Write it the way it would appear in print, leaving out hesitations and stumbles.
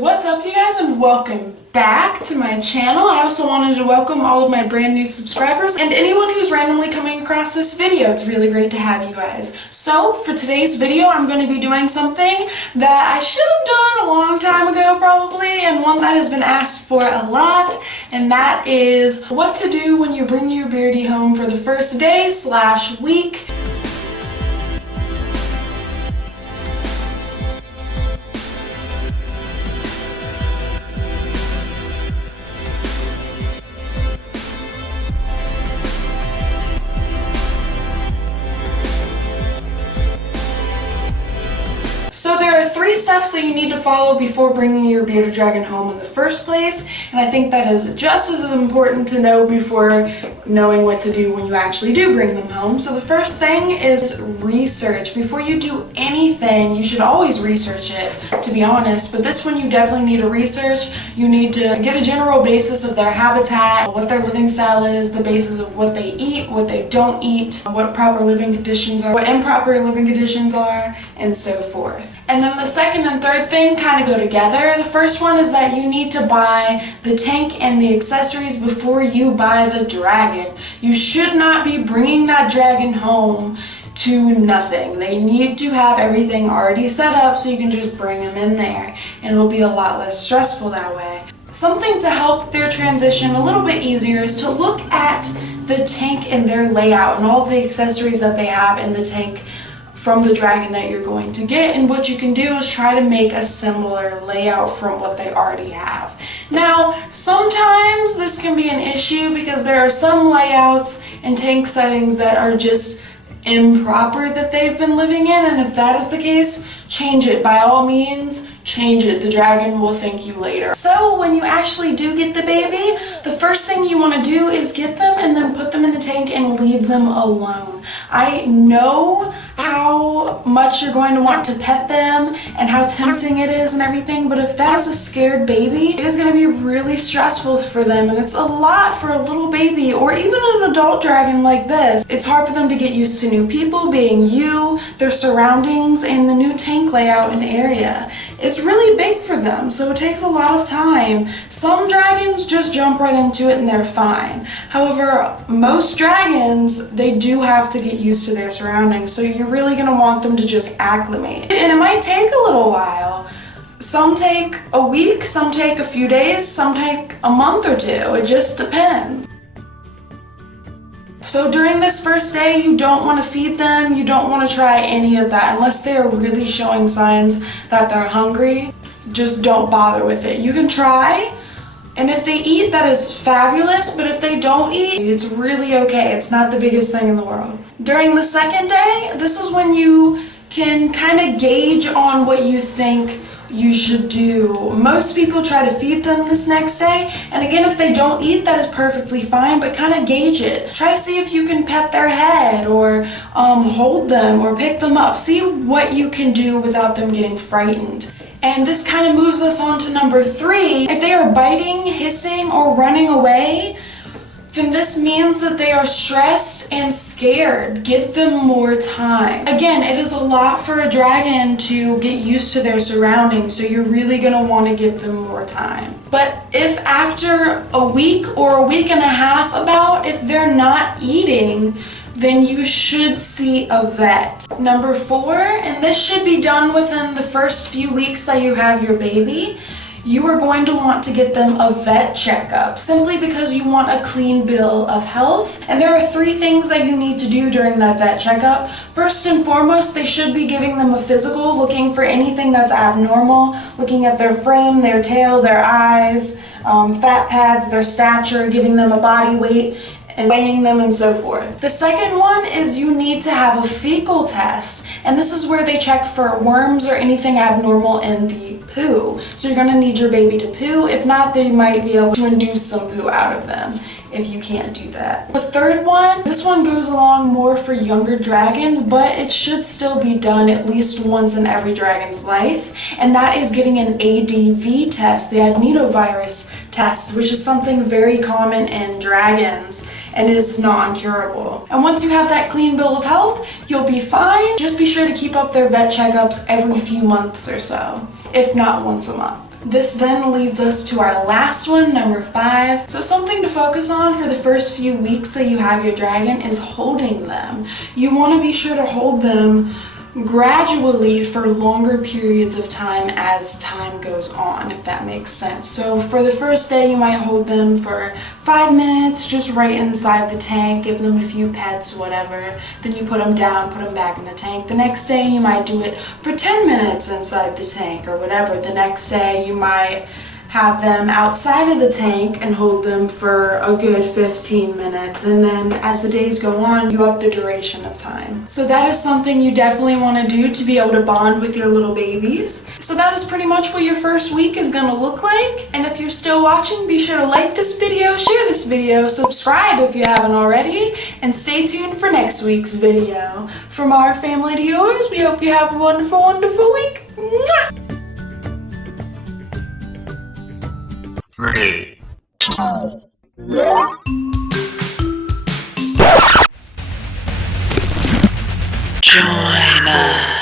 What's up you guys, and welcome back to my channel. I also wanted to welcome all of my brand new subscribers and anyone who's randomly coming across this video. It's really great to have you guys. So for today's video, I'm going to be doing something that I should have done a long time ago probably, and one that has been asked for a lot, and that is what to do when you bring your beardie home for the first day/week. So there are 3 steps that you need to follow before bringing your bearded dragon home in the first place, and I think that is just as important to know before knowing what to do when you actually do bring them home. So the first thing is research. Before you do anything, you should always research it, to be honest, but this one you definitely need to research. You need to get a general basis of their habitat, what their living style is, the basis of what they eat, what they don't eat, what proper living conditions are, what improper living conditions are, and so forth. And then the second and third thing kind of go together. The first one is that you need to buy the tank and the accessories before you buy the dragon. You should not be bringing that dragon home to nothing. They need to have everything already set up so you can just bring them in there, and it'll be a lot less stressful that way. Something to help their transition a little bit easier is to look at the tank and their layout and all the accessories that they have in the tank from the dragon that you're going to get, and what you can do is try to make a similar layout from what they already have. Now, sometimes this can be an issue because there are some layouts and tank settings that are just improper that they've been living in, and if that is the case, change it. By all means, change it. The dragon will thank you later. So when you actually do get the baby, the first thing you want to do is get them and then put them in the tank and leave them alone. I know how much you're going to want to pet them and how tempting it is and everything, but if that is a scared baby, it is going to be really stressful for them, and it's a lot for a little baby or even an adult dragon like this. It's hard for them to get used to new people, being you, their surroundings, and the new tank layout and area. It's really big for them, so it takes a lot of time. Some dragons just jump right into it and they're fine. However, most dragons, they do have to get used to their surroundings, so you're really going to want them to just acclimate. And it might take a little while. Some take a week, some take a few days, some take a month or 2. It just depends. So during this first day, you don't want to feed them, you don't want to try any of that unless they are really showing signs that they're hungry. Just don't bother with it. You can try, and if they eat, that is fabulous, but if they don't eat, it's really okay. It's not the biggest thing in the world. During the second day, this is when you can kind of gauge on what you think you should do. Most people try to feed them this next day, and again, if they don't eat, that is perfectly fine, but kind of gauge it. Try to see if you can pet their head or hold them or pick them up. See what you can do without them getting frightened. And this kind of moves us on to number 3. If they are biting, hissing, or running away, then this means that they are stressed and scared. Give them more time. Again, it is a lot for a dragon to get used to their surroundings, so you're really gonna wanna give them more time. But if after a week or a week and a half if they're not eating, then you should see a vet. Number 4, and this should be done within the first few weeks that you have your baby, you are going to want to get them a vet checkup, simply because you want a clean bill of health. And there are 3 things that you need to do during that vet checkup. First and foremost, they should be giving them a physical, looking for anything that's abnormal, looking at their frame, their tail, their eyes, fat pads, their stature, giving them a body weight, and weighing them and so forth. The second one is you need to have a fecal test, and this is where they check for worms or anything abnormal in the poo. So you're going to need your baby to poo. If not, they might be able to induce some poo out of them if you can't do that. The third one, this one goes along more for younger dragons, but it should still be done at least once in every dragon's life, and that is getting an ADV test, the adenovirus test, which is something very common in dragons, and it is non-curable. And once you have that clean bill of health, you'll be fine. Just be sure to keep up their vet checkups every few months or so, if not once a month. This then leads us to our last one, number 5. So something to focus on for the first few weeks that you have your dragon is holding them. You want to be sure to hold them gradually for longer periods of time as time goes on, if that makes sense. So for the first day, you might hold them for 5 minutes, just right inside the tank, give them a few pets, whatever. Then you put them down, put them back in the tank. The next day, you might do it for 10 minutes inside the tank or whatever. The next day, you might have them outside of the tank and hold them for a good 15 minutes, and then as the days go on, you up the duration of time. So that is something you definitely want to do to be able to bond with your little babies. So that is pretty much what your first week is going to look like. And if you're still watching, be sure to like this video, share this video, subscribe if you haven't already, and stay tuned for next week's video. From our family to yours, we hope you have a wonderful, wonderful week. Mwah! 3, 2, 1. Join us.